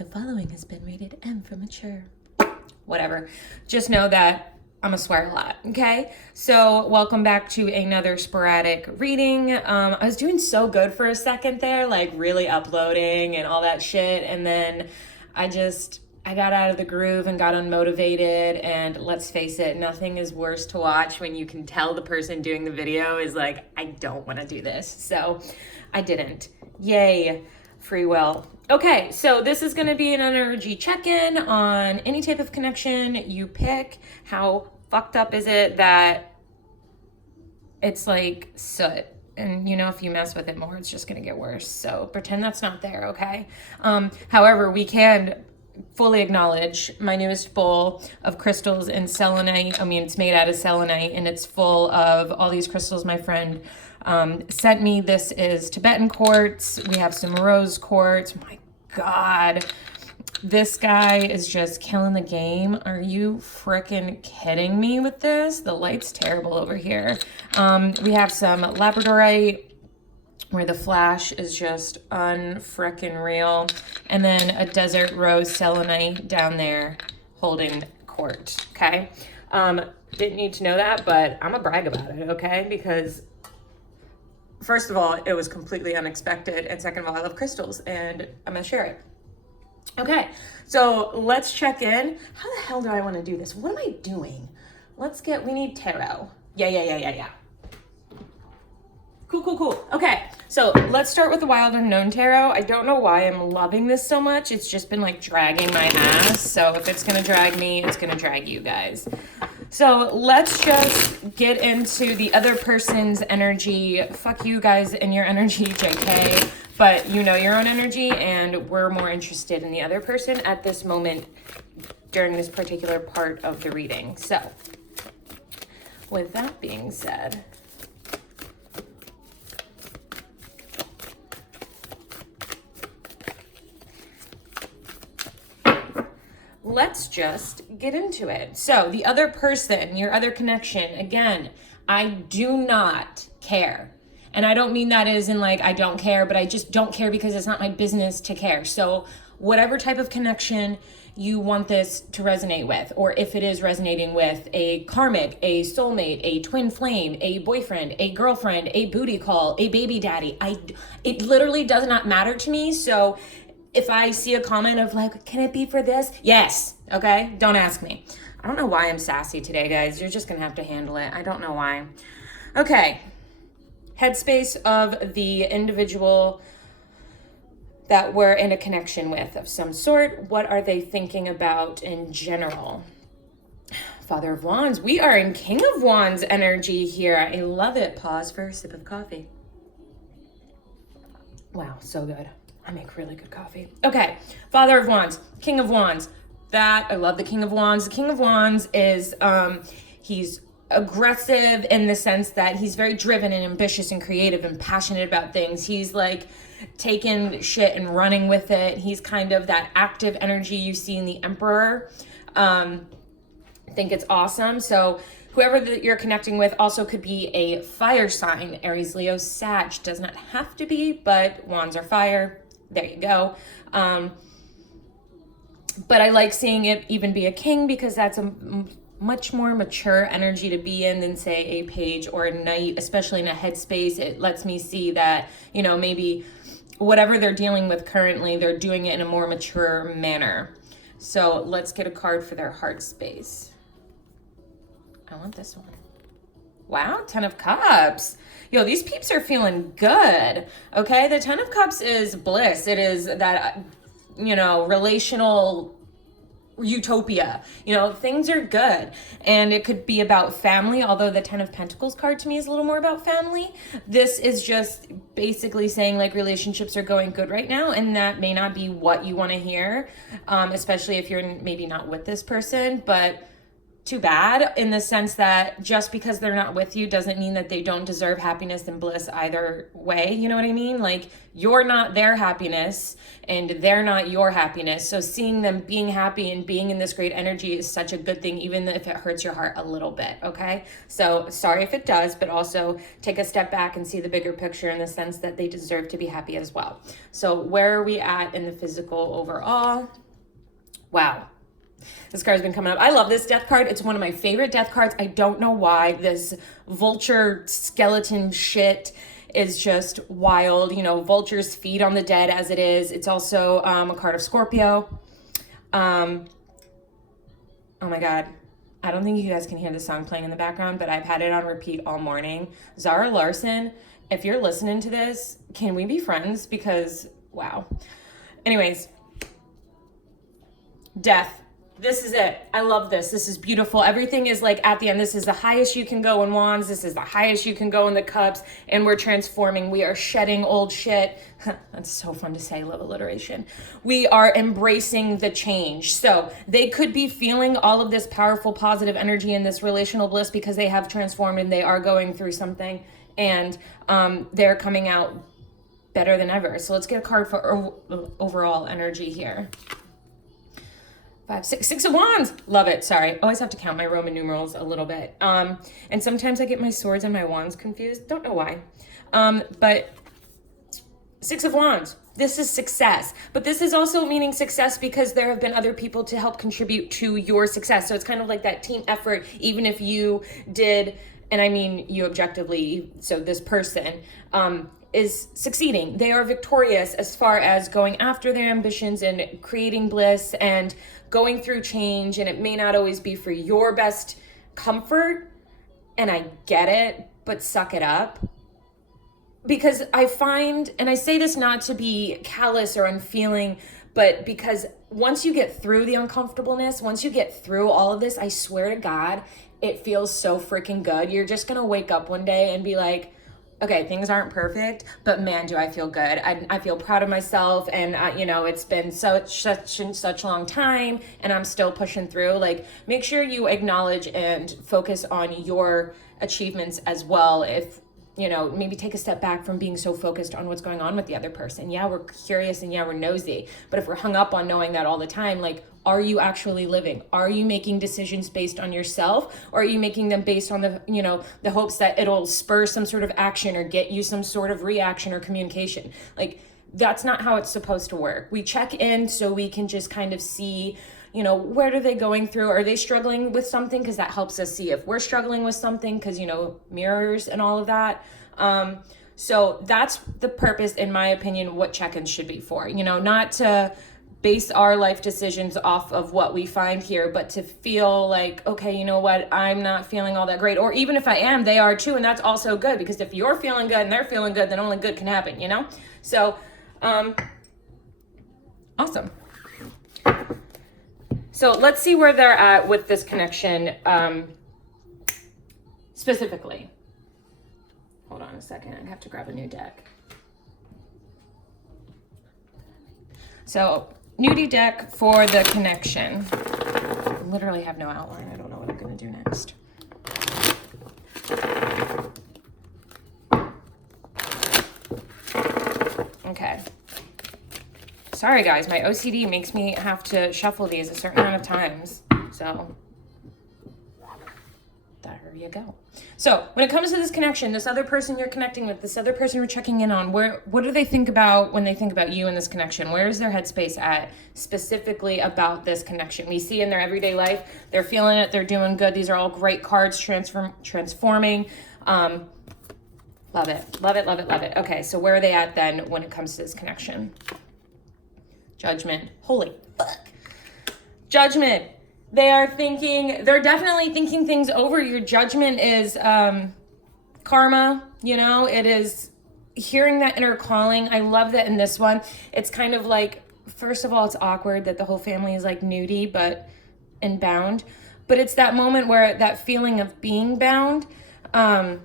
The following has been rated M for mature. Whatever. Just know that I'm a swear a lot, okay? So welcome back to another sporadic reading. I was doing so good for a second there, like really uploading and all that shit. And then I got out of the groove and got unmotivated. And let's face it, nothing is worse to watch when you can tell the person doing the video is like, I don't want to do this. So I didn't. Yay, free will. Okay, so this is going to be an energy check-in on any type of connection you pick. How fucked up is it that it's like soot? And you know, if you mess with it more, it's just going to get worse. So pretend that's not there, okay? However, we can fully acknowledge my newest bowl of crystals and selenite. I mean, it's made out of selenite and it's full of all these crystals my friend sent me. This is Tibetan quartz. We have some rose quartz. My God, this guy is just killing the game. Are you freaking kidding me with this? The light's terrible over here. We have some labradorite where the flash is just unfrickin' real. And then a desert rose selenite down there holding quartz, okay? Didn't need to know that, but I'm gonna brag about it, okay? Because first of all, it was completely unexpected. And second of all, I love crystals and I'm gonna share it. Okay, so let's check in. How the hell do I wanna do this? What am I doing? We need tarot. Yeah. Cool. Okay, so let's start with the Wild Unknown Tarot. I don't know why I'm loving this so much. It's just been like dragging my ass. So if it's gonna drag me, it's gonna drag you guys. So let's just get into the other person's energy. Fuck you guys and your energy, JK. But you know your own energy, and we're more interested in the other person at this moment during this particular part of the reading. So with that being said, let's just get into it. So the other person, your other connection, again, I do not care. And I don't mean that as in like, I don't care, but I just don't care because it's not my business to care. So whatever type of connection you want this to resonate with, or if it is resonating with a karmic, a soulmate, a twin flame, a boyfriend, a girlfriend, a booty call, a baby daddy, it literally does not matter to me. So if I see a comment of like, can it be for this? Yes, okay? Don't ask me. I don't know why I'm sassy today, guys. You're just gonna have to handle it. I don't know why. Okay, headspace of the individual that we're in a connection with of some sort. What are they thinking about in general? Father of Wands. We are in King of Wands energy here. I love it. Pause for a sip of coffee. Wow, so good. I make really good coffee. Okay, Father of Wands, King of Wands. I love the King of Wands. The King of Wands is, he's aggressive in the sense that he's very driven and ambitious and creative and passionate about things. He's like taking shit and running with it. He's kind of that active energy you see in the Emperor. I think it's awesome. So whoever you're connecting with also could be a fire sign. Aries, Leo, Sag. Does not have to be, but wands are fire. There you go. But I like seeing it even be a king because that's a much more mature energy to be in than say a page or a knight, especially in a headspace. It lets me see that, you know, maybe whatever they're dealing with currently, they're doing it in a more mature manner. So let's get a card for their heart space. I want this one. Wow, 10 of Cups. Yo, these peeps are feeling good, okay? The 10 of Cups is bliss. It is that, you know, relational utopia. You know, things are good. And it could be about family, although the 10 of Pentacles card to me is a little more about family. This is just basically saying like relationships are going good right now, and that may not be what you want to hear, especially if you're maybe not with this person, but too bad, in the sense that just because they're not with you doesn't mean that they don't deserve happiness and bliss either way. You know what I mean? Like, you're not their happiness and they're not your happiness. So seeing them being happy and being in this great energy is such a good thing, even if it hurts your heart a little bit. Okay. So sorry if it does, but also take a step back and see the bigger picture in the sense that they deserve to be happy as well. So where are we at in the physical overall? Wow. This card's been coming up. I love this death card. It's one of my favorite death cards. I don't know why. This vulture skeleton shit is just wild. You know, vultures feed on the dead as it is. It's also a card of Scorpio. Oh my God. I don't think you guys can hear the song playing in the background, but I've had it on repeat all morning. Zara Larson, if you're listening to this, can we be friends? Because, wow. Anyways, death. This is it. I love this. This is beautiful. Everything is like at the end. This is the highest you can go in wands. This is the highest you can go in the cups. And we're transforming. We are shedding old shit. That's so fun to say. Love alliteration. We are embracing the change. So they could be feeling all of this powerful, positive energy in this relational bliss because they have transformed and they are going through something. And they're coming out better than ever. So let's get a card for overall energy here. 5, 6, 6 of Wands. Love it. Sorry. Always have to count my Roman numerals a little bit. And sometimes I get my swords and my wands confused. Don't know why. But 6 of Wands. This is success. But this is also meaning success because there have been other people to help contribute to your success. So it's kind of like that team effort, even if you did, and I mean you objectively, so this person, is succeeding. They are victorious as far as going after their ambitions and creating bliss and going through change. And it may not always be for your best comfort. And I get it, but suck it up. Because I find, and I say this not to be callous or unfeeling, but because once you get through the uncomfortableness, once you get through all of this, I swear to God, it feels so freaking good. You're just going to wake up one day and be like, okay, things aren't perfect, but man, do I feel good. I feel proud of myself, and you know, it's been such a long time, and I'm still pushing through. Like, make sure you acknowledge and focus on your achievements as well. If, you know, maybe take a step back from being so focused on what's going on with the other person. Yeah, we're curious and yeah, we're nosy, but if we're hung up on knowing that all the time, like, are you actually living? Are you making decisions based on yourself, or are you making them based on the, you know, the hopes that it'll spur some sort of action or get you some sort of reaction or communication? Like, that's not how it's supposed to work. We check in so we can just kind of see, you know, what are they going through? Are they struggling with something? Because that helps us see if we're struggling with something, because, you know, mirrors and all of that. So that's the purpose, in my opinion, what check-ins should be for, you know, not to base our life decisions off of what we find here, but to feel like, okay, you know what, I'm not feeling all that great. Or even if I am, they are too. And that's also good, because if you're feeling good and they're feeling good, then only good can happen, you know? So, awesome. So let's see where they're at with this connection, specifically. Hold on a second. I have to grab a new deck. So, nudie deck for the connection. I literally have no outline. I don't know what I'm going to do next. Okay. Sorry, guys. My OCD makes me have to shuffle these a certain amount of times. So, there you go. So when it comes to this connection, this other person you're connecting with, this other person you're checking in on, what do they think about when they think about you in this connection? Where is their headspace at specifically about this connection? We see in their everyday life, they're feeling it, they're doing good. These are all great cards, transforming. Love it, love it, love it, love it. Okay, so where are they at then when it comes to this connection? Judgment. Holy fuck. Judgment. They're definitely thinking things over. Your judgment is karma, you know, it is hearing that inner calling. I love that in this one. It's kind of like, first of all, it's awkward that the whole family is like nudie, and bound. But it's that moment where that feeling of being bound, that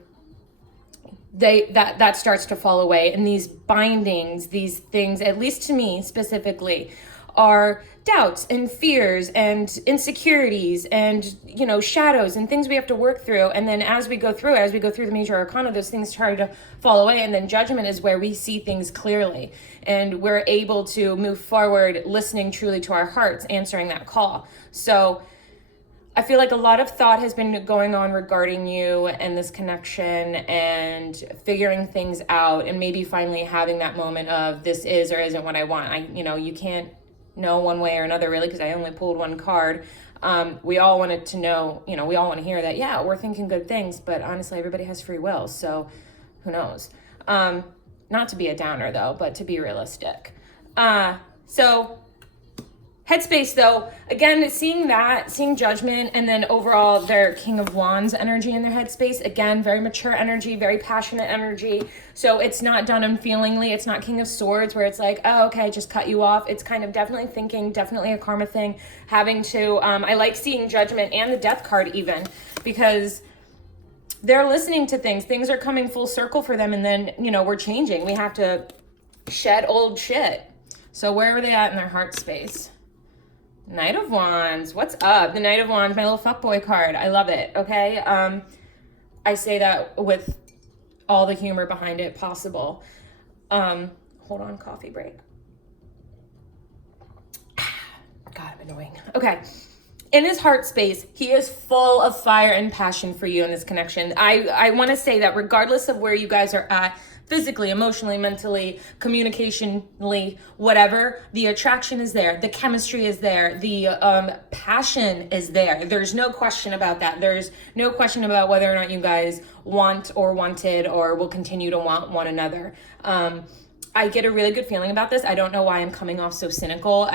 starts to fall away. And these bindings, these things, at least to me specifically, are doubts and fears and insecurities and, you know, shadows and things we have to work through. And then as we go through the major arcana, those things try to fall away. And then judgment is where we see things clearly and we're able to move forward, listening truly to our hearts, answering that call. So I feel like a lot of thought has been going on regarding you and this connection and figuring things out and maybe finally having that moment of this is or isn't what I want. You can't know one way or another really because I only pulled one card. We all wanted to know, we all want to hear that, yeah, we're thinking good things, but honestly, everybody has free will. So who knows? Not to be a downer though, but to be realistic. So headspace though, again, seeing judgment, and then overall their King of Wands energy in their headspace, again, very mature energy, very passionate energy. So it's not done unfeelingly. It's not King of Swords where it's like, oh, okay, just cut you off. It's kind of definitely thinking, definitely a karma thing, having to, I like seeing judgment and the Death card even, because they're listening to things are coming full circle for them. And then, we're changing. We have to shed old shit. So where are they at in their heart space? Knight of Wands, what's up? The Knight of Wands, my little fuckboy card. I love it, okay? I say that with all the humor behind it possible. Hold on, coffee break. God, I'm annoying. Okay. In his heart space, he is full of fire and passion for you in this connection. I want to say that regardless of where you guys are at, physically, emotionally, mentally, communicationally, whatever, the attraction is there, the chemistry is there, the passion is there. There's no question about that. There's no question about whether or not you guys want or wanted or will continue to want one another. I get a really good feeling about this. I don't know why I'm coming off so cynical.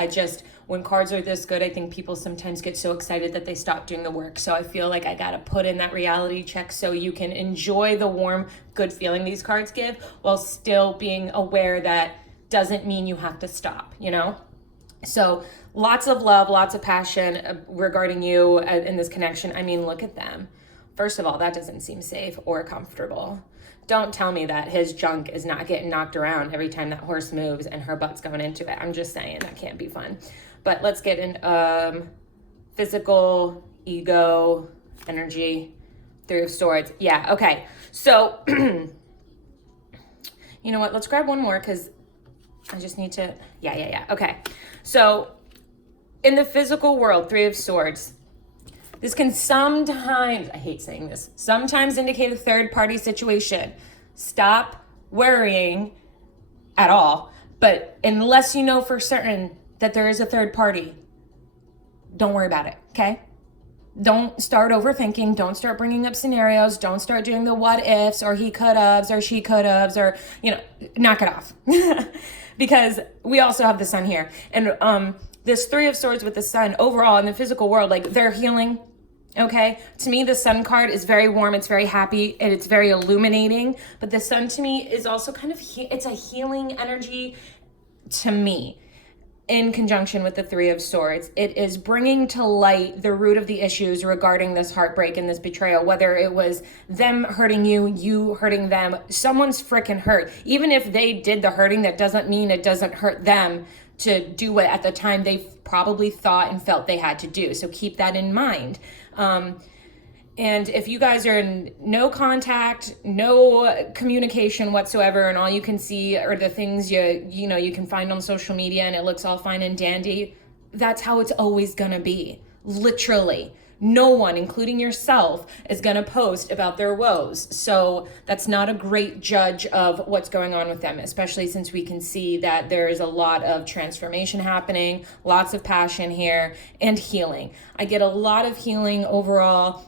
When cards are this good, I think people sometimes get so excited that they stop doing the work. So I feel like I gotta put in that reality check so you can enjoy the warm, good feeling these cards give while still being aware that doesn't mean you have to stop, So lots of love, lots of passion regarding you in this connection. I mean, look at them. First of all, that doesn't seem safe or comfortable. Don't tell me that his junk is not getting knocked around every time that horse moves and her butt's going into it. I'm just saying that can't be fun. But let's get in physical, ego, energy, Three of Swords. Yeah, okay. So, you know what? Let's grab one more because I just need to... Yeah. Okay. So, in the physical world, Three of Swords, this can sometimes, I hate saying this, sometimes indicate a third-party situation. Stop worrying at all. But unless you know for certain that there is a third party, don't worry about it, okay? Don't start overthinking. Don't start bringing up scenarios. Don't start doing the what ifs or he could haves or she could haves or, knock it off. Because we also have the sun here. And this Three of Swords with the sun overall in the physical world, like they're healing, okay? To me, the sun card is very warm. It's very happy and it's very illuminating. But the sun to me is also kind of, it's a healing energy to me. In conjunction with the Three of Swords, it is bringing to light the root of the issues regarding this heartbreak and this betrayal, whether it was them hurting you, you hurting them, someone's freaking hurt. Even if they did the hurting, that doesn't mean it doesn't hurt them to do what at the time they probably thought and felt they had to do. So keep that in mind. And if you guys are in no contact, no communication whatsoever, and all you can see are the things you can find on social media and it looks all fine and dandy, that's how it's always gonna be. Literally. No one, including yourself, is gonna post about their woes. So that's not a great judge of what's going on with them, especially since we can see that there is a lot of transformation happening, lots of passion here, and healing. I get a lot of healing overall.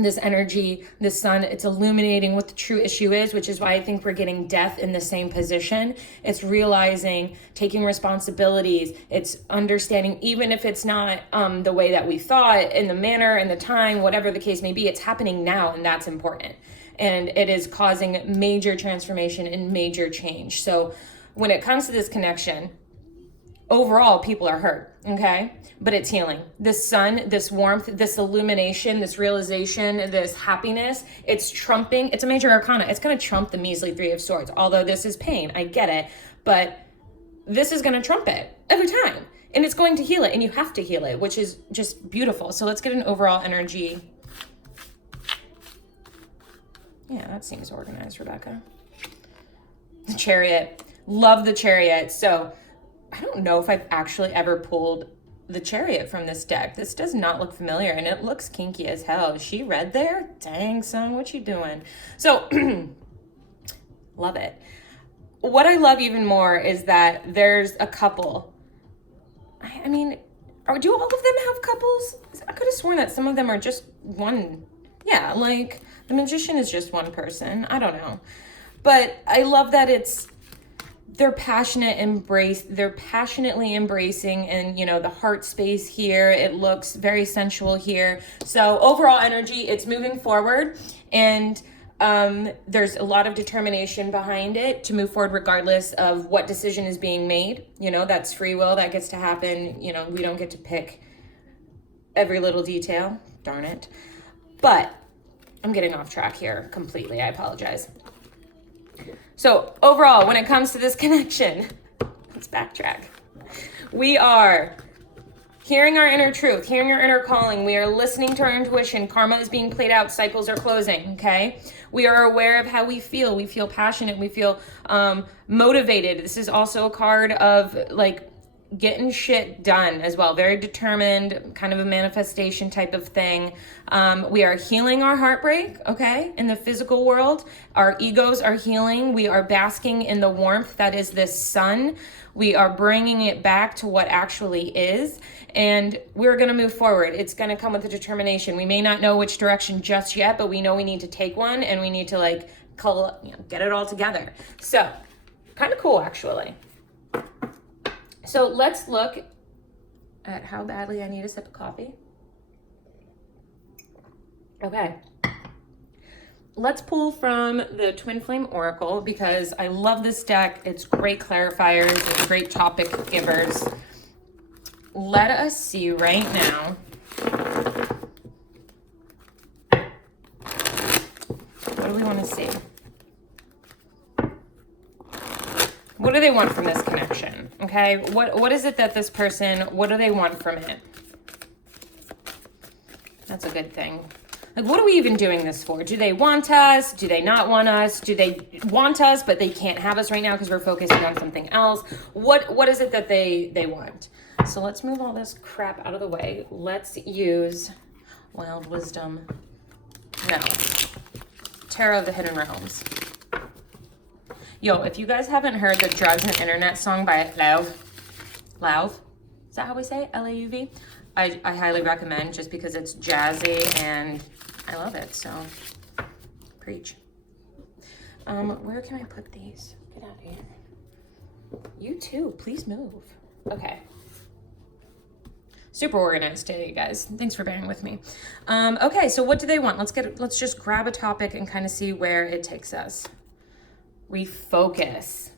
This energy, this sun, it's illuminating what the true issue is, which is why I think we're getting death in the same position. It's realizing, taking responsibilities. It's understanding, even if it's not the way that we thought, in the manner and the time, whatever the case may be, it's happening now, and that's important. And it is causing major transformation and major change. So when it comes to this connection, overall, people are hurt, okay? But it's healing. This sun, this warmth, this illumination, this realization, this happiness, it's trumping. It's a major arcana. It's going to trump the measly Three of Swords. Although this is pain, I get it. But this is going to trump it every time. and it's going to heal it, and you have to heal it, which is just beautiful. So let's get an overall energy. Yeah, that seems organized, Rebecca. The Chariot. Love the Chariot. So I don't know if I've actually ever pulled the Chariot from this deck. This does not look familiar, and it looks kinky as hell. Is she red there? Dang, son, what you doing? So love it. What I love even more is that there's a couple. I mean, do all of them have couples? I could have sworn that some of them are just one. Yeah, like the Magician is just one person. I don't know. But I love that they're passionately embracing, and you know, the heart space here, it looks very sensual here. So overall energy, it's moving forward, and there's a lot of determination behind it to move forward regardless of what decision is being made. You know, that's free will that gets to happen. You know, we don't get to pick every little detail, darn it. But I'm getting off track here completely. I apologize. So overall, when it comes to this connection, let's backtrack. We are hearing our inner truth, hearing our inner calling. We are listening to our intuition. Karma is being played out. Cycles are closing, okay? We are aware of how we feel. We feel passionate. We feel motivated. This is also a card of like getting shit done as well. Very determined, kind of a manifestation type of thing. We are healing our heartbreak, okay? In the physical world, our egos are healing. We are basking in the warmth that is this sun. We are bringing it back to what actually is, and we're going to move forward. It's going to come with a determination. We may not know which direction just yet, but we know we need to take one, and we need to like get it all together. So kind of cool, actually. So let's look at how badly I need a sip of coffee. Okay. Let's pull from the Twin Flame Oracle because I love this deck. It's great clarifiers, it's great topic givers. Let us see right now. What do we want to see? What do they want from this connection? Okay, what is it that this person, what do they want from it? That's a good thing. Like, what are we even doing this for? Do they want us? Do they not want us? Do they want us, but they can't have us right now because we're focusing on something else? What is it that they want? So let's move all this crap out of the way. Let's use Wild Wisdom. No. Tarot of the Hidden Realms. Yo, if you guys haven't heard the Drugs and Internet song by Lauv, is that how we say it? L-A-U-V? I highly recommend, just because it's jazzy and I love it, so preach. Where can I put these? Get out of here. You too, please move. Okay. Super organized today, you guys. Thanks for bearing with me. Okay, so what do they want? Let's just grab a topic and kind of see where it takes us. Refocus.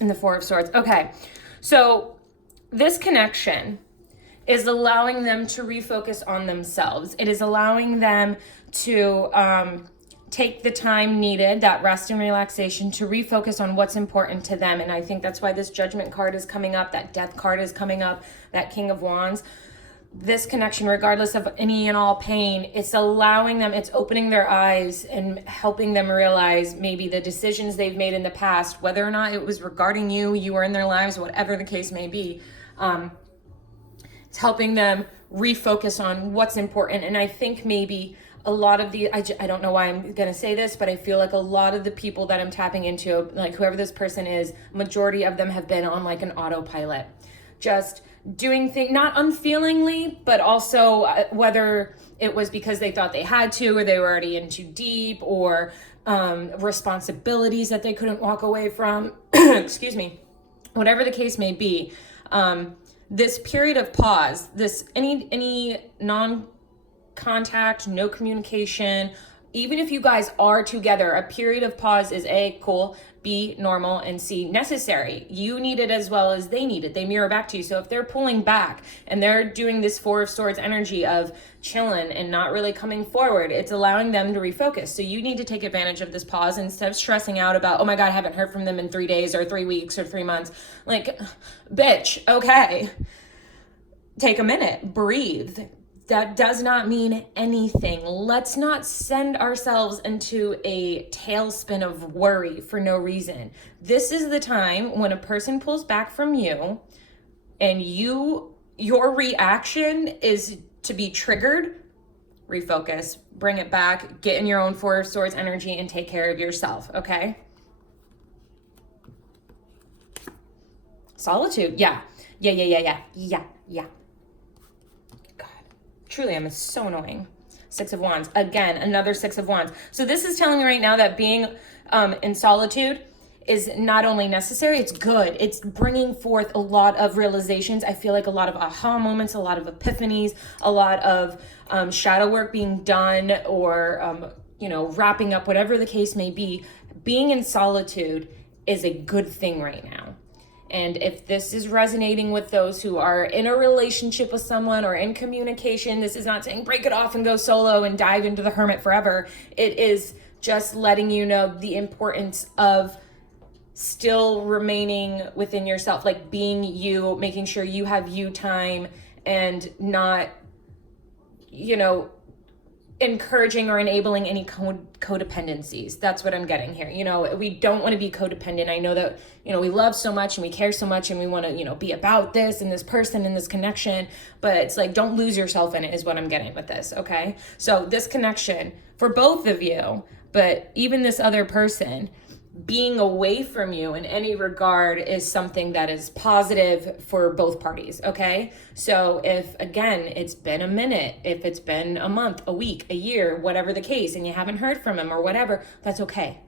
And the Four of Swords. Okay, so this connection is allowing them to refocus on themselves. It is allowing them to take the time needed, that rest and relaxation, to refocus on what's important to them. And I think that's why this Judgment card is coming up, that Death card is coming up, that King of Wands. This connection, regardless of any and all pain, it's allowing them, it's opening their eyes and helping them realize maybe the decisions they've made in the past, whether or not it was regarding you were in their lives, whatever the case may be. It's helping them refocus on what's important. And I think maybe a lot of the, I don't know why I'm going to say this, but I feel like a lot of the people that I'm tapping into, like whoever this person is, majority of them have been on like an autopilot. Just doing things, not unfeelingly, but also whether it was because they thought they had to, or they were already in too deep, or responsibilities that they couldn't walk away from, excuse me, whatever the case may be. This period of pause, this any non-contact, no communication, even if you guys are together, a period of pause is A, cool, B, normal, and C, necessary. You need it as well as they need it. They mirror back to you. So if they're pulling back and they're doing this Four of Swords energy of chilling and not really coming forward, it's allowing them to refocus. So you need to take advantage of this pause instead of stressing out about, oh my God, I haven't heard from them in 3 days or 3 weeks or 3 months. Like, bitch, okay. Take a minute, breathe. That does not mean anything. Let's not send ourselves into a tailspin of worry for no reason. This is the time when a person pulls back from you and your reaction is to be triggered. Refocus, bring it back, get in your own Four of Swords energy and take care of yourself, okay? Solitude, yeah. Truly, I'm so annoying. Six of Wands. Again, another Six of Wands. So this is telling me right now that being in solitude is not only necessary, it's good. It's bringing forth a lot of realizations. I feel like a lot of aha moments, a lot of epiphanies, a lot of shadow work being done or, wrapping up, whatever the case may be. Being in solitude is a good thing right now. And if this is resonating with those who are in a relationship with someone or in communication, this is not saying break it off and go solo and dive into the hermit forever. It is just letting you know the importance of still remaining within yourself, like being you, making sure you have you time and not, encouraging or enabling any codependencies. That's what I'm getting here. We don't want to be codependent. I know that, we love so much and we care so much and we want to, be about this and this person and this connection, but it's like, don't lose yourself in it is what I'm getting with this. Okay. So this connection for both of you, but even this other person being away from you in any regard is something that is positive for both parties, okay? So if, again, it's been a minute, if it's been a month, a week, a year, whatever the case, and you haven't heard from him or whatever, that's okay.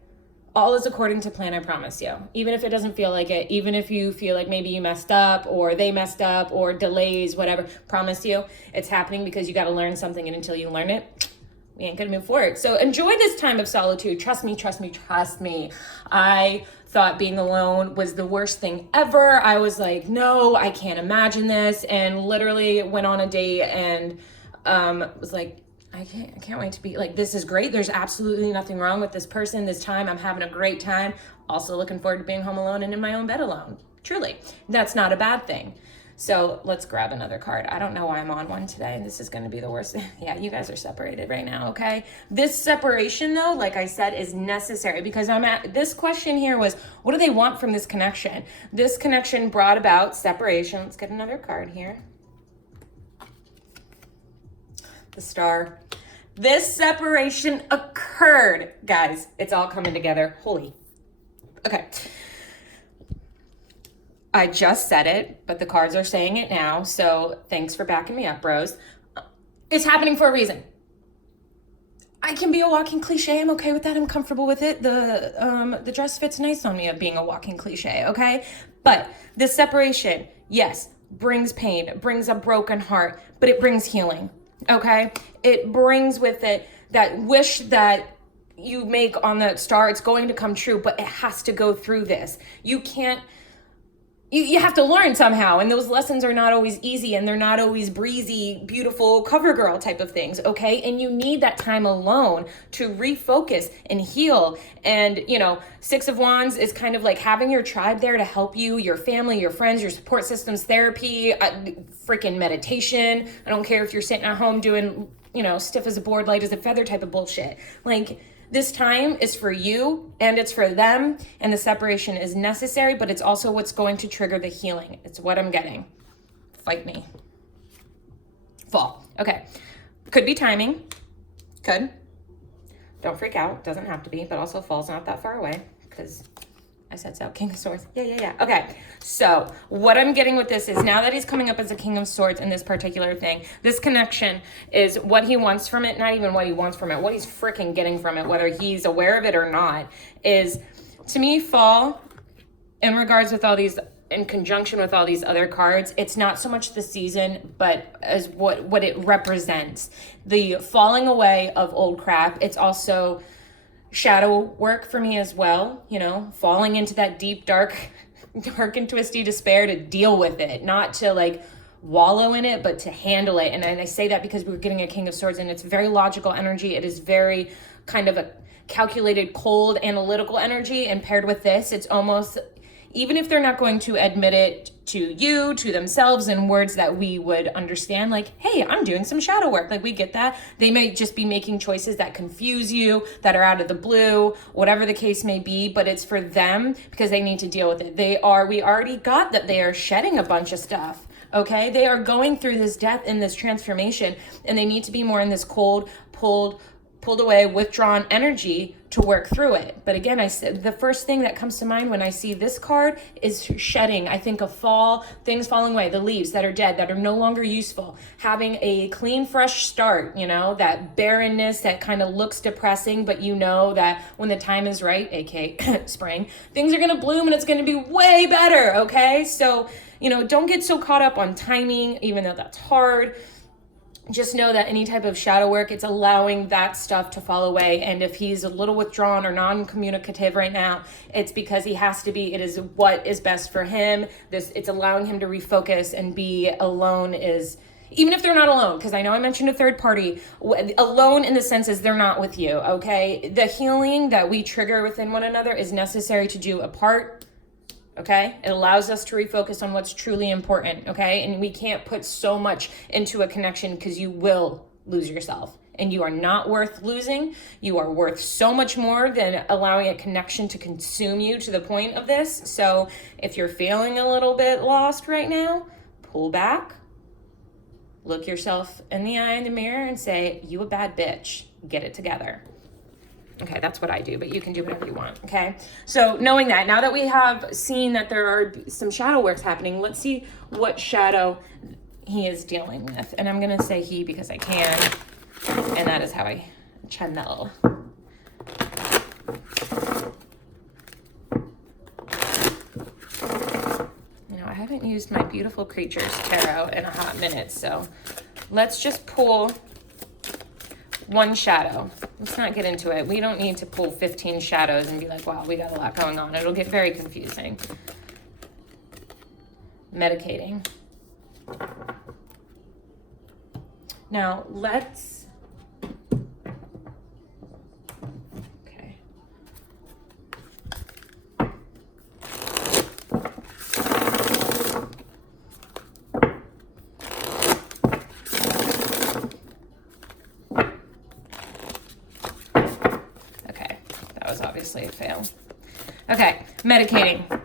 All is according to plan, I promise you. Even if it doesn't feel like it, even if you feel like maybe you messed up or they messed up or delays, whatever, promise you, it's happening because you got to learn something, and until you learn it, we ain't gonna move forward. So enjoy this time of solitude. Trust me. I thought being alone was the worst thing ever. I was like, no, I can't imagine this. And literally went on a date and was like, I can't wait to be like, this is great. There's absolutely nothing wrong with this person this time. I'm having a great time. Also looking forward to being home alone and in my own bed alone. Truly, that's not a bad thing. So let's grab another card. I don't know why I'm on one today. This is going to be the worst. Yeah, you guys are separated right now, okay? This separation, though, like I said, is necessary because this question here was, what do they want from this connection? This connection brought about separation. Let's get another card here. The Star. This separation occurred, guys. It's all coming together. Holy. Okay. I just said it, but the cards are saying it now. So thanks for backing me up, bros. It's happening for a reason. I can be a walking cliche. I'm okay with that. I'm comfortable with it. The dress fits nice on me of being a walking cliche, okay? But this separation, yes, brings pain, brings a broken heart, but it brings healing, okay? It brings with it that wish that you make on the star. It's going to come true, but it has to go through this. You can't, you have to learn somehow, and those lessons are not always easy, and they're not always breezy, beautiful cover girl type of things, okay? And you need that time alone to refocus and heal. And, Six of Wands is kind of like having your tribe there to help you, your family, your friends, your support systems, therapy, freaking meditation. I don't care if you're sitting at home doing, stiff as a board, light as a feather type of bullshit. Like, this time is for you and it's for them, and the separation is necessary, but it's also what's going to trigger the healing. It's what I'm getting. Fight me. Fall. Okay. Could be timing. Could. Don't freak out. Doesn't have to be, but also fall's not that far away because I said so. King of Swords. Yeah. Okay. So what I'm getting with this is now that he's coming up as a King of Swords in this particular thing, this connection is what he wants from it, not even what he wants from it, what he's freaking getting from it, whether he's aware of it or not, is, to me, fall, in regards with all these in conjunction with all these other cards, it's not so much the season, but as what it represents. The falling away of old crap. It's also shadow work for me as well, you know, falling into that deep, dark and twisty despair to deal with it, not to like wallow in it, but to handle it. And I say that because we're getting a King of Swords, and it's very logical energy. It is very kind of a calculated, cold, analytical energy. And paired with this, it's almost, even if they're not going to admit it to you, to themselves in words that we would understand, like, hey, I'm doing some shadow work. Like, we get that. They may just be making choices that confuse you, that are out of the blue, whatever the case may be, but it's for them because they need to deal with it. We already got that they are shedding a bunch of stuff. Okay, they are going through this death and this transformation, and they need to be more in this cold, pulled away, withdrawn energy to work through it. But again, I said the first thing that comes to mind when I see this card is shedding. I think of fall, things falling away, the leaves that are dead, that are no longer useful, having a clean, fresh start, you know, that barrenness that kind of looks depressing, but you know that when the time is right, aka spring, things are going to bloom and it's going to be way better. Okay, so you know, don't get so caught up on timing, even though that's hard. Just know that any type of shadow work, it's allowing that stuff to fall away. And if he's a little withdrawn or non-communicative right now, it's because he has to be. It is what is best for him. It's allowing him to refocus and be alone is, even if they're not alone, because I know I mentioned a third party, alone in the sense is they're not with you, okay? The healing that we trigger within one another is necessary to do apart. Okay, it allows us to refocus on what's truly important. Okay, and we can't put so much into a connection because you will lose yourself, and you are not worth losing. You are worth so much more than allowing a connection to consume you to the point of this. So if you're feeling a little bit lost right now, pull back, look yourself in the eye in the mirror and say, you a bad bitch, get it together. Okay, that's what I do, but you can do whatever you want, okay? So knowing that, now that we have seen that there are some shadow works happening, let's see what shadow he is dealing with. And I'm gonna say he because I can, and that is how I channel. You know, I haven't used my Beautiful Creatures Tarot in a hot minute, so let's just pull one shadow. Let's not get into it. We don't need to pull 15 shadows and be like, wow, we got a lot going on. It'll get very confusing. Medicating. Now, let's... Okay. Was obviously a fail. Okay, medicating.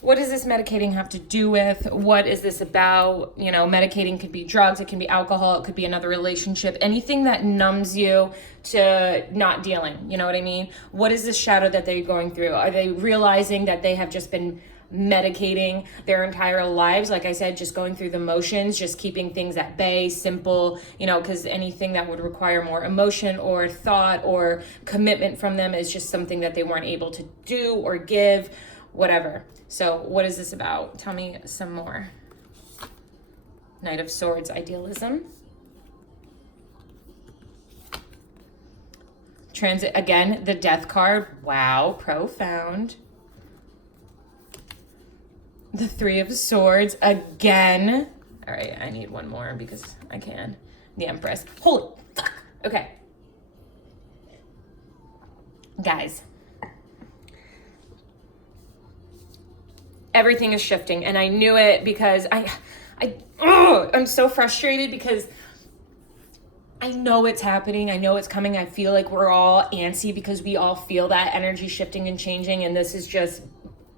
What does this medicating have to do with? What is this about? You know, medicating could be drugs, it can be alcohol, it could be another relationship, anything that numbs you to not dealing. You know what I mean? What is this shadow that they're going through? Are they realizing that they have just been medicating their entire lives? Like I said, just going through the motions, just keeping things at bay, simple, you know, because anything that would require more emotion or thought or commitment from them is just something that they weren't able to do or give, whatever. So what is this about? Tell me some more. Knight of Swords, idealism. Transit, again, the Death card. Wow, profound. The Three of Swords again. All right, I need one more because I can. The Empress. Holy fuck. Okay. Guys. Everything is shifting, and I knew it because I'm so frustrated because I know it's happening. I know it's coming. I feel like we're all antsy because we all feel that energy shifting and changing, and this is just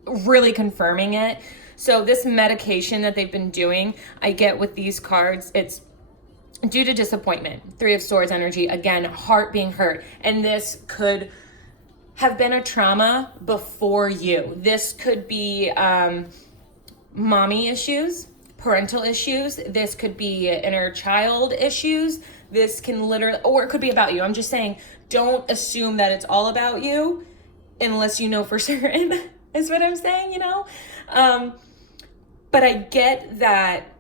really confirming it. So this medication that they've been doing, I get with these cards, it's due to disappointment. Three of Swords energy, again, heart being hurt. And this could have been a trauma before you. This could be mommy issues, parental issues. This could be inner child issues. This can literally, or it could be about you. I'm just saying, don't assume that it's all about you unless you know for certain. is what I'm saying, you know? But I get that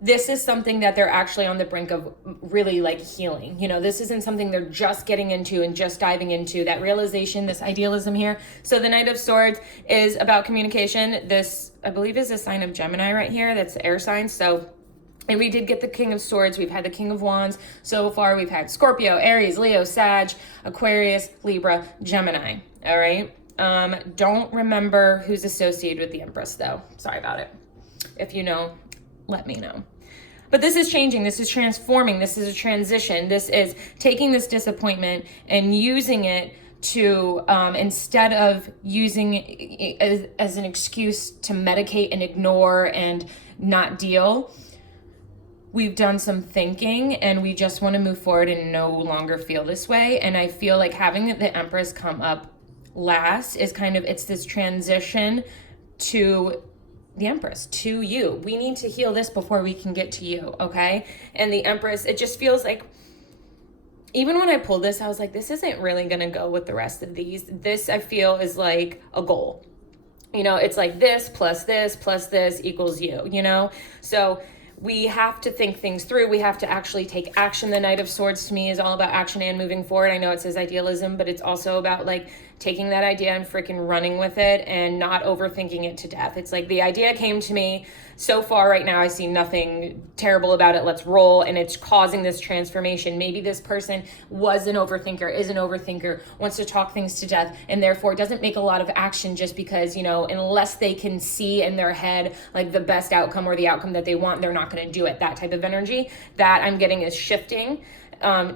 this is something that they're actually on the brink of really like healing. You know, this isn't something they're just getting into and just diving into, that realization, this idealism here. So the Knight of Swords is about communication. This, I believe, is a sign of Gemini right here. That's the air sign. So, and we did get the King of Swords. We've had the King of Wands. So far, we've had Scorpio, Aries, Leo, Sag, Aquarius, Libra, Gemini. All right. Don't remember who's associated with the Empress though. Sorry about it. If you know, let me know. But this is changing. This is transforming. This is a transition. This is taking this disappointment and using it to, instead of using it as an excuse to medicate and ignore and not deal, we've done some thinking and we just want to move forward and no longer feel this way. And I feel like having the Empress come up last is kind of, it's this transition to the Empress, to you. We need to heal this before we can get to you, okay? And the Empress, it just feels like, even when I pulled this, I was like, this isn't really gonna go with the rest of these. This, I feel, is like a goal. You know, it's like this plus this equals you, you know? So we have to think things through. We have to actually take action. The Knight of Swords to me is all about action and moving forward. I know it says idealism, but it's also about like taking that idea and freaking running with it and not overthinking it to death. It's like the idea came to me. So far right now, I see nothing terrible about it. Let's roll. And it's causing this transformation. Maybe this person was an overthinker, is an overthinker, wants to talk things to death, and therefore doesn't make a lot of action just because, you know, unless they can see in their head like the best outcome or the outcome that they want, they're not going to do it. That type of energy that I'm getting is shifting.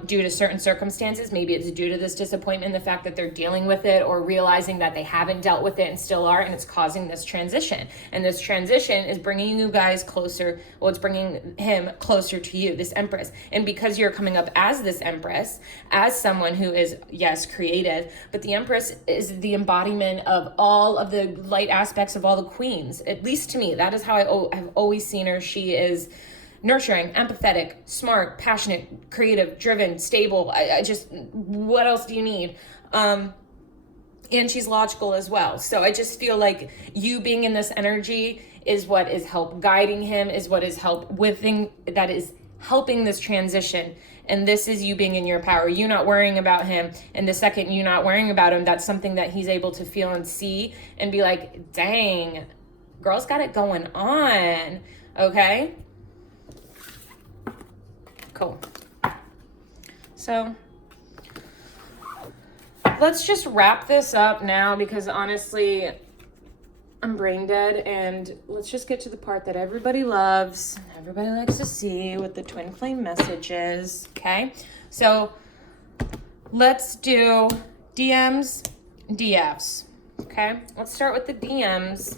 Due to certain circumstances. Maybe it's due to this disappointment, the fact that they're dealing with it or realizing that they haven't dealt with it and still are, and it's causing this transition. And this transition is bringing you guys closer, well, it's bringing him closer to you, this Empress. And because you're coming up as this Empress, as someone who is, yes, creative, but the Empress is the embodiment of all of the light aspects of all the queens. At least to me, that is how I've always seen her. She is nurturing, empathetic, smart, passionate, creative, driven, stable. I just, what else do you need? And she's logical as well. So I just feel like you being in this energy is what is help guiding him, is what is help within, that is helping this transition. And this is you being in your power, you not worrying about him. And the second you not worrying about him, that's something that he's able to feel and see and be like, dang, girl's got it going on. Okay. Cool. So let's just wrap this up now because honestly, I'm brain dead, and let's just get to the part that everybody loves, everybody likes to see with the twin flame messages. Okay. So let's do DMs, DFs. Okay. Let's start with the DMs.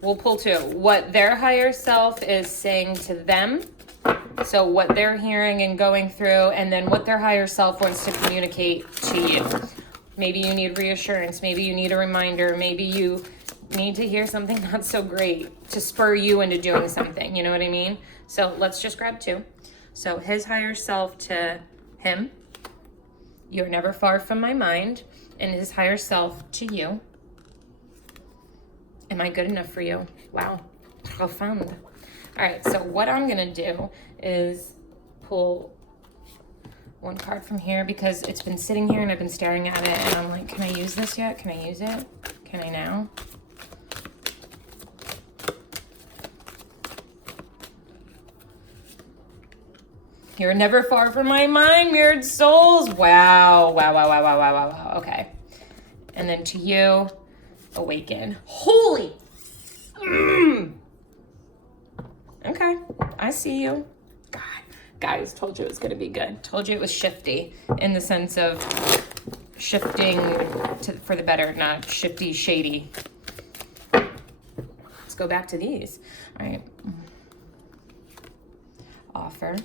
We'll pull two. What their higher self is saying to them. So what they're hearing and going through, and then what their higher self wants to communicate to you. Maybe you need reassurance. Maybe you need a reminder. Maybe you need to hear something not so great to spur you into doing something. You know what I mean? So let's just grab two. So his higher self to him. You're never far from my mind. And his higher self to you. Am I good enough for you? Wow, profound. All right, so what I'm gonna do is pull one card from here because it's been sitting here and I've been staring at it and I'm like, can I use this yet? Can I use it? Can I now? You're never far from my mind, mirrored souls. Wow, wow, wow, wow, wow, wow, wow, wow. Okay. And then to you, awaken. Holy. Okay, I see you. God, guys, told you it was going to be good. Told you it was shifty in the sense of shifting for the better, not shifty, shady. Let's go back to these. All right. Offer.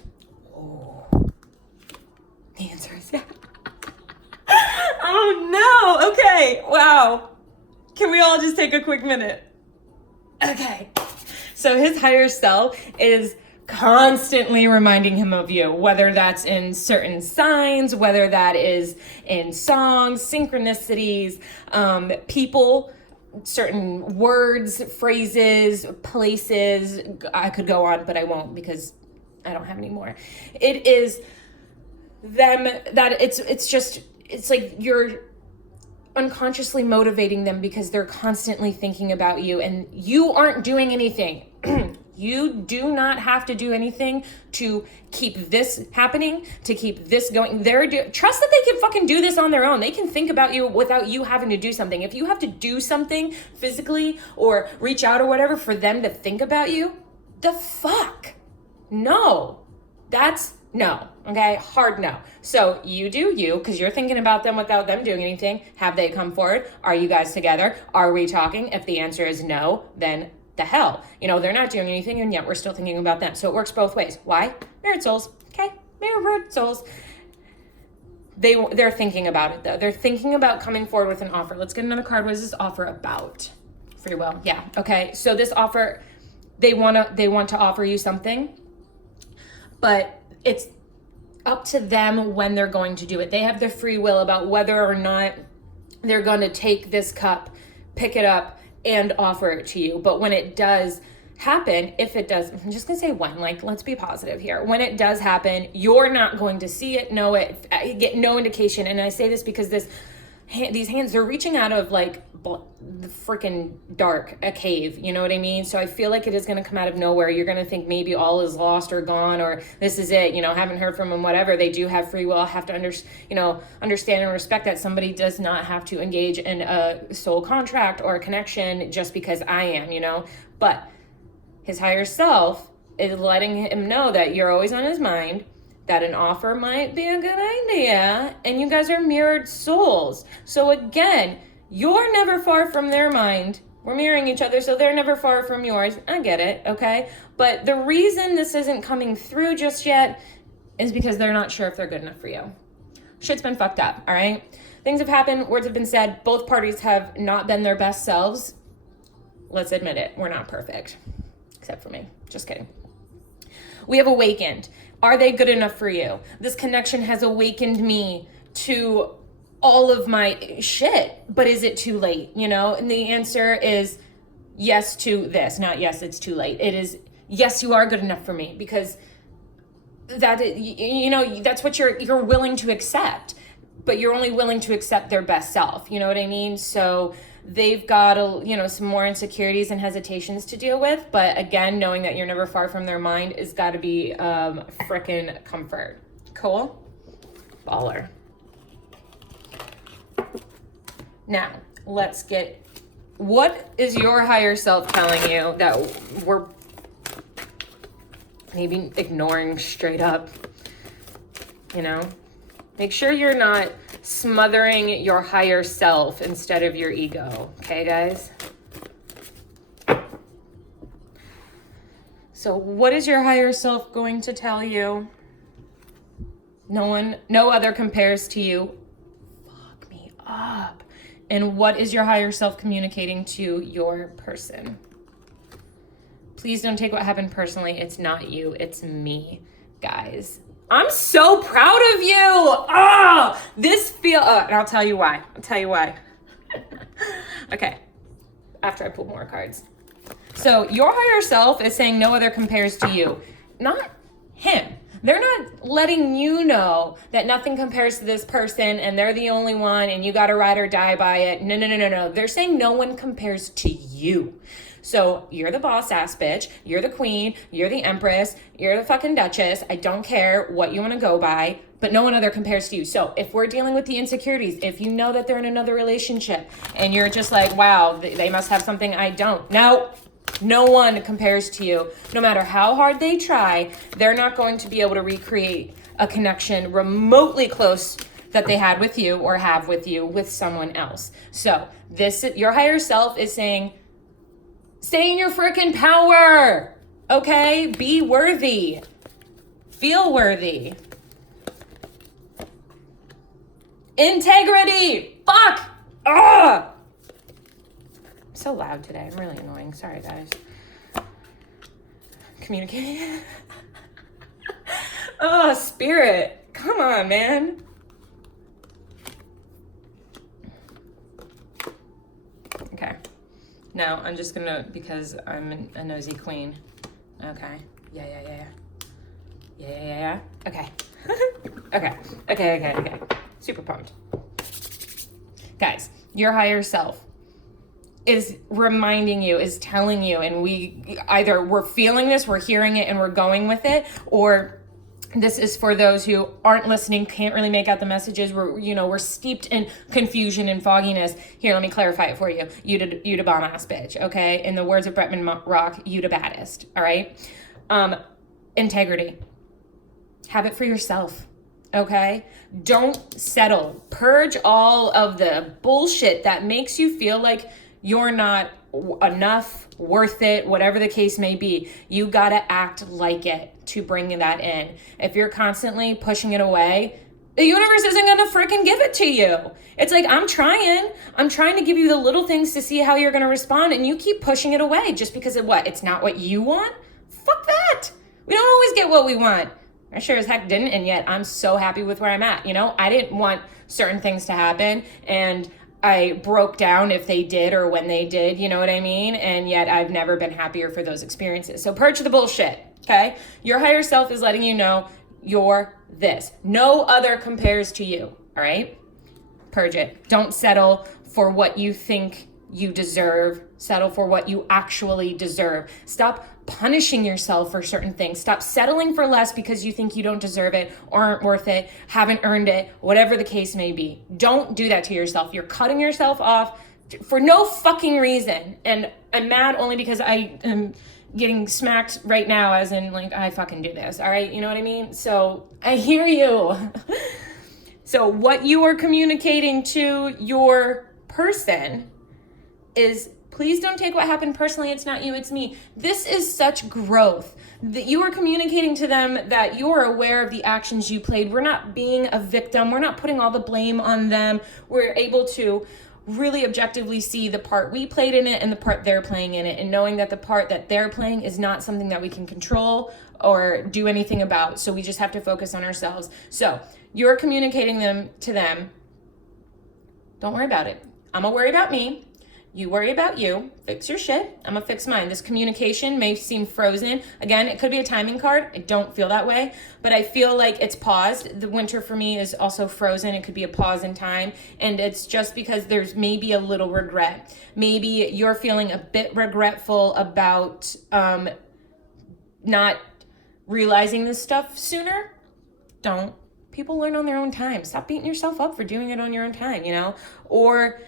Oh. The answer is yeah. Oh no. Okay. Wow. Can we all just take a quick minute? Okay. So his higher self is constantly reminding him of you, whether that's in certain signs, whether that is in songs, synchronicities, people, certain words, phrases, places. I could go on, but I won't because I don't have any more. It is them that it's like you're unconsciously motivating them because they're constantly thinking about you and you aren't doing anything. You do not have to do anything to keep this happening, to keep this going. Trust that they can fucking do this on their own. They can think about you without you having to do something. If you have to do something physically or reach out or whatever for them to think about you, the fuck? No. That's no. Okay? Hard no. So you do you, because you're thinking about them without them doing anything. Have they come forward? Are you guys together? Are we talking? If the answer is no, then the hell, they're not doing anything and yet we're still thinking about them. So it works both ways. Why? Mirrored souls. Okay. Mirrored souls. They're thinking about it though. They're thinking about coming forward with an offer. Let's get another card. What is this offer about? Free will. Yeah. Okay. So this offer, they want to offer you something, but it's up to them when they're going to do it. They have the free will about whether or not they're going to take this cup, pick it up, and offer it to you. But when it does happen, if it does, I'm just gonna say when, let's be positive here. When it does happen, you're not going to see it, know it, get no indication. And I say this because these hands, they're reaching out of the freaking dark, a cave, you know what I mean? So I feel like it is going to come out of nowhere. You're going to think maybe all is lost or gone, or this is it, haven't heard from them, whatever. They do have free will. I have to understand and respect that somebody does not have to engage in a soul contract or a connection just because I am, but his higher self is letting him know that you're always on his mind, that an offer might be a good idea, and you guys are mirrored souls. So again, you're never far from their mind. We're mirroring each other, so they're never far from yours. I get it, okay? But the reason this isn't coming through just yet is because they're not sure if they're good enough for you. Shit's been fucked up, all right? Things have happened, words have been said, both parties have not been their best selves. Let's admit it, we're not perfect. Except for me, just kidding. We have awakened. Are they good enough for you? This connection has awakened me to all of my shit, but is it too late? And the answer is yes to this, not yes, it's too late. It is yes, you are good enough for me, because that's what you're willing to accept, but you're only willing to accept their best self. You know what I mean? So they've got some more insecurities and hesitations to deal with, but again, knowing that you're never far from their mind is got to be frickin' comfort. Cool? Baller. Now, what is your higher self telling you that we're maybe ignoring straight up? Make sure you're not smothering your higher self instead of your ego. Okay, guys? So what is your higher self going to tell you? No other compares to you. Fuck me up. And what is your higher self communicating to your person? Please don't take what happened personally. It's not you. It's me, guys. I'm so proud of you. And I'll tell you why. Okay. After I pull more cards. So your higher self is saying no other compares to you. Not him. They're not letting you know that nothing compares to this person and they're the only one and you got to ride or die by it. No. They're saying no one compares to you. So you're the boss ass bitch. You're the queen. You're the empress. You're the fucking duchess. I don't care what you want to go by, but no one other compares to you. So if we're dealing with the insecurities, if you know that they're in another relationship and you're just like, wow, they must have something I don't. No one compares to you. No matter how hard they try, they're not going to be able to recreate a connection remotely close that they had with you or have with you with someone else. So your higher self is saying, stay in your freaking power, okay? Be worthy. Feel worthy. Integrity. Fuck. Ugh. I'm so loud today. I'm really annoying. Sorry, guys. communicating. Oh, Spirit. Come on, man. Okay. Now, I'm just gonna, because I'm a nosy queen. Okay. Yeah. Okay. Okay. Super pumped. Guys, your higher self is reminding you, is telling you, and we're feeling this, we're hearing it, and we're going with it, or this is for those who aren't listening, can't really make out the messages. We're steeped in confusion and fogginess. Here, let me clarify it for you. You the bomb ass bitch, okay? In the words of Bretman Rock, you the baddest, all right? Integrity. Have it for yourself, okay? Don't settle. Purge all of the bullshit that makes you feel like you're not enough, worth it, whatever the case may be. You gotta act like it to bring that in. If you're constantly pushing it away, the universe isn't gonna freaking give it to you. It's like, I'm trying to give you the little things to see how you're gonna respond, and you keep pushing it away just because of what? It's not what you want? Fuck that. We don't always get what we want. I sure as heck didn't, and yet I'm so happy with where I'm at. I didn't want certain things to happen, and I broke down if they did or when they did, you know what I mean? And yet I've never been happier for those experiences. So purge the bullshit, okay? Your higher self is letting you know you're this. No other compares to you, all right? Purge it. Don't settle for what you think you deserve. Settle for what you actually deserve. Stop punishing yourself for certain things. Stop settling for less because you think you don't deserve it, aren't worth it, haven't earned it, whatever the case may be. Don't do that to yourself. You're cutting yourself off for no fucking reason. And I'm mad only because I am getting smacked right now, as in, like, I fucking do this, all right? You know what I mean? So I hear you. So what you are communicating to your person is, please don't take what happened personally. It's not you, it's me. This is such growth that you are communicating to them that you are aware of the actions you played. We're not being a victim. We're not putting all the blame on them. We're able to really objectively see the part we played in it and the part they're playing in it, and knowing that the part that they're playing is not something that we can control or do anything about. So we just have to focus on ourselves. So you're communicating to them. Don't worry about it. I'm gonna worry about me. You worry about you, fix your shit. I'm gonna fix mine. This communication may seem frozen. Again, it could be a timing card. I don't feel that way, but I feel like it's paused. The winter for me is also frozen. It could be a pause in time. And it's just because there's maybe a little regret. Maybe you're feeling a bit regretful about not realizing this stuff sooner. Don't. People learn on their own time. Stop beating yourself up for doing it on your own time, Or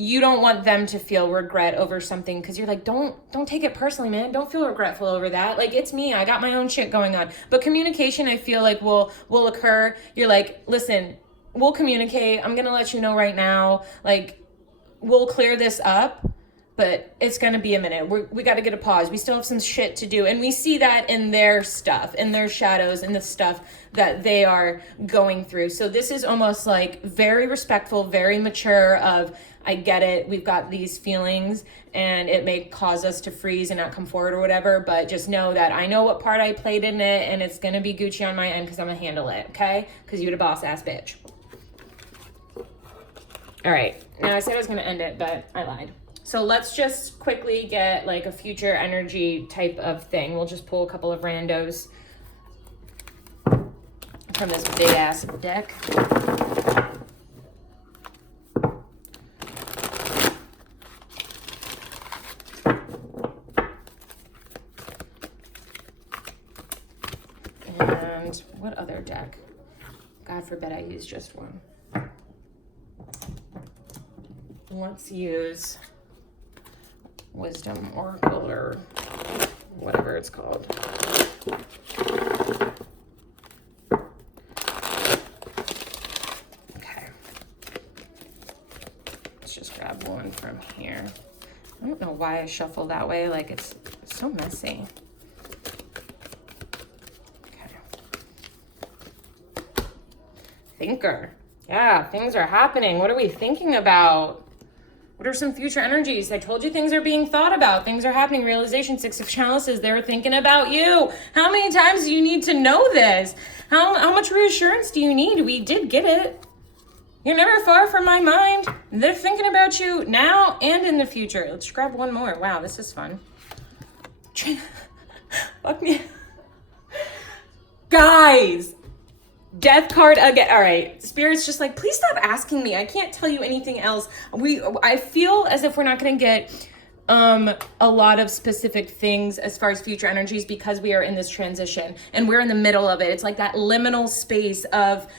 you don't want them to feel regret over something because you're like, don't take it personally, man. Don't feel regretful over that. Like, it's me. I got my own shit going on. But communication, I feel like will occur. You're like, listen, we'll communicate. I'm going to let you know right now. Like, we'll clear this up, but it's going to be a minute. We got to get a pause. We still have some shit to do. And we see that in their stuff, in their shadows, in the stuff that they are going through. So this is almost like very respectful, very mature of, I get it. We've got these feelings and it may cause us to freeze and not come forward or whatever, but just know that I know what part I played in it and it's going to be Gucci on my end because I'm going to handle it, okay? Because you're the boss ass bitch. All right. Now I said I was going to end it, but I lied. So let's just quickly get like a future energy type of thing. We'll just pull a couple of randos from this big ass deck. And what other deck? God forbid I use just one. Let's use Wisdom Oracle or whatever it's called. Okay. Let's just grab one from here. I don't know why I shuffle that way. Like, it's so messy. Thinker. Yeah, things are happening. What are we thinking about? What are some future energies? I told you things are being thought about. Things are happening. Realization, Six of Chalices. They're thinking about you. How many times do you need to know this? How much reassurance do you need? We did get it. You're never far from my mind. They're thinking about you now and in the future. Let's grab one more. Wow, this is fun. Fuck me. Guys. Death card again. All right. Spirit's just like, please stop asking me. I can't tell you anything else. I feel as if we're not going to get a lot of specific things as far as future energies because we are in this transition and we're in the middle of it. It's like that liminal space of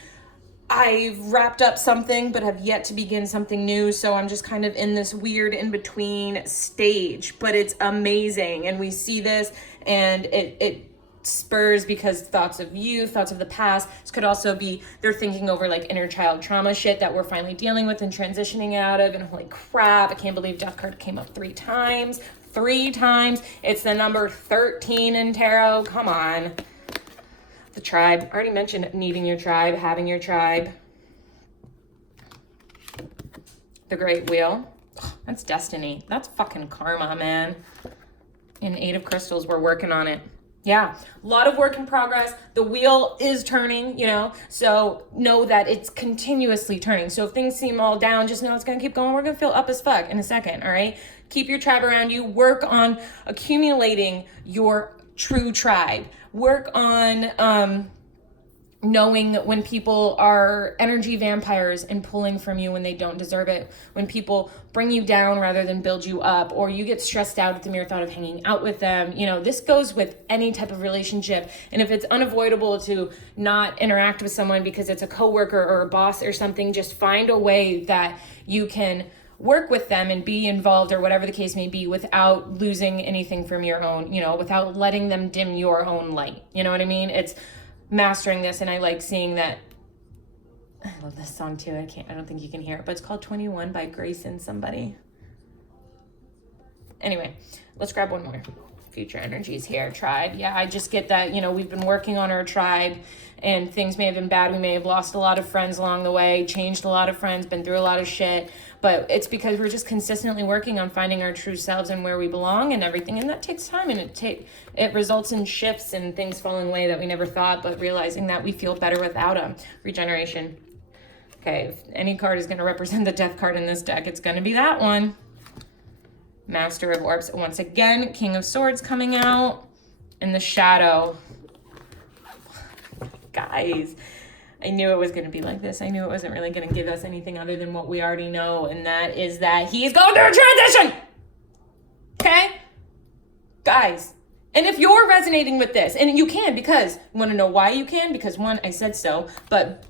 I've wrapped up something but have yet to begin something new. So I'm just kind of in this weird in-between stage, but it's amazing. And we see this and it spurs because thoughts of you, thoughts of the past. This could also be they're thinking over like inner child trauma shit that we're finally dealing with and transitioning out of. And holy crap, I can't believe Death card came up 3 times. 3 times. It's the number 13 in tarot. Come on. The tribe. I already mentioned needing your tribe, having your tribe. The Great Wheel. Oh, that's destiny. That's fucking karma, man. In 8 of Crystals, we're working on it. Yeah, a lot of work in progress. The wheel is turning, you know, so know that it's continuously turning. So if things seem all down, just know it's going to keep going. We're going to feel up as fuck in a second, all right? Keep your tribe around you. Work on accumulating your true tribe. Work on knowing when people are energy vampires and pulling from you when they don't deserve it, when people bring you down rather than build you up, or you get stressed out at the mere thought of hanging out with them. You know, this goes with any type of relationship. And if it's unavoidable to not interact with someone because it's a coworker or a boss or something, just find a way that you can work with them and be involved or whatever the case may be without losing anything from your own, you know, without letting them dim your own light. You know what I mean? It's mastering this, and I like seeing that. I love this song too. I don't think you can hear it, but it's called 21 by Grace and somebody. Anyway, let's grab one more. Future energies here, tribe. Yeah, I just get that, you know, we've been working on our tribe and things may have been bad. We may have lost a lot of friends along the way, changed a lot of friends, been through a lot of shit, but it's because we're just consistently working on finding our true selves and where we belong and everything. And that takes time, and it results in shifts and things falling away that we never thought, but realizing that we feel better without them. Regeneration. Okay, if any card is going to represent the Death card in this deck, it's going to be that one. Master of Orbs. Once again, King of Swords coming out in the shadow. Guys, I knew it was going to be like this. I knew it wasn't really going to give us anything other than what we already know, and that is that he's going through a transition. Okay? Guys, and if you're resonating with this, and you can, because you want to know why you can? Because one, I said so, but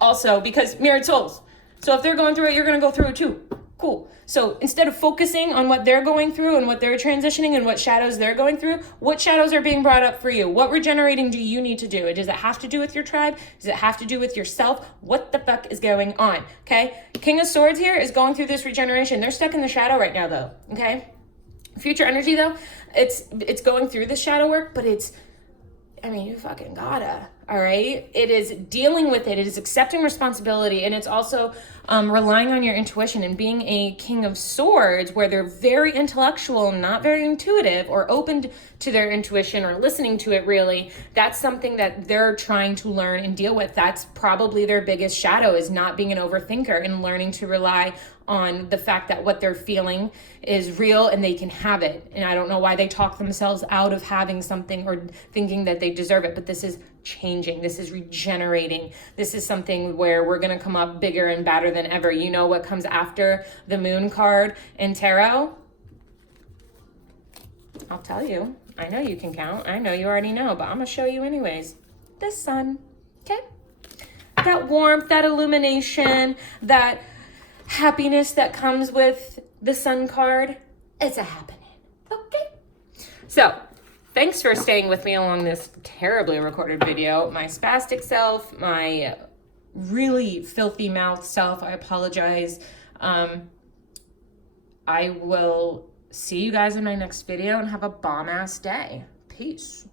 also because mirrored souls. So if they're going through it, you're going to go through it too. Cool. So instead of focusing on what they're going through and what they're transitioning and what shadows they're going through, what shadows are being brought up for you? What regenerating do you need to do? Does it have to do with your tribe? Does it have to do with yourself? What the fuck is going on? Okay. King of Swords here is going through this regeneration. They're stuck in the shadow right now though. Okay. Future energy though, it's going through this shadow work, but you fucking gotta, all right? It is dealing with it. It is accepting responsibility. And it's also relying on your intuition and being a King of Swords where they're very intellectual, not very intuitive or open to their intuition or listening to it really. That's something that they're trying to learn and deal with. That's probably their biggest shadow, is not being an overthinker and learning to rely on the fact that what they're feeling is real and they can have it. And I don't know why they talk themselves out of having something or thinking that they deserve it, but this is changing. This is regenerating. This is something where we're going to come up bigger and badder than ever. You know what comes after the Moon card in tarot? I'll tell you. I know you can count. I know you already know, but I'm going to show you anyways. The Sun. Okay? That warmth, that illumination, that happiness that comes with the Sun card, it's a happening. Okay? So, thanks for staying with me along this terribly recorded video. My spastic self, my really filthy mouth self, I apologize. I will see you guys in my next video and have a bomb-ass day. Peace.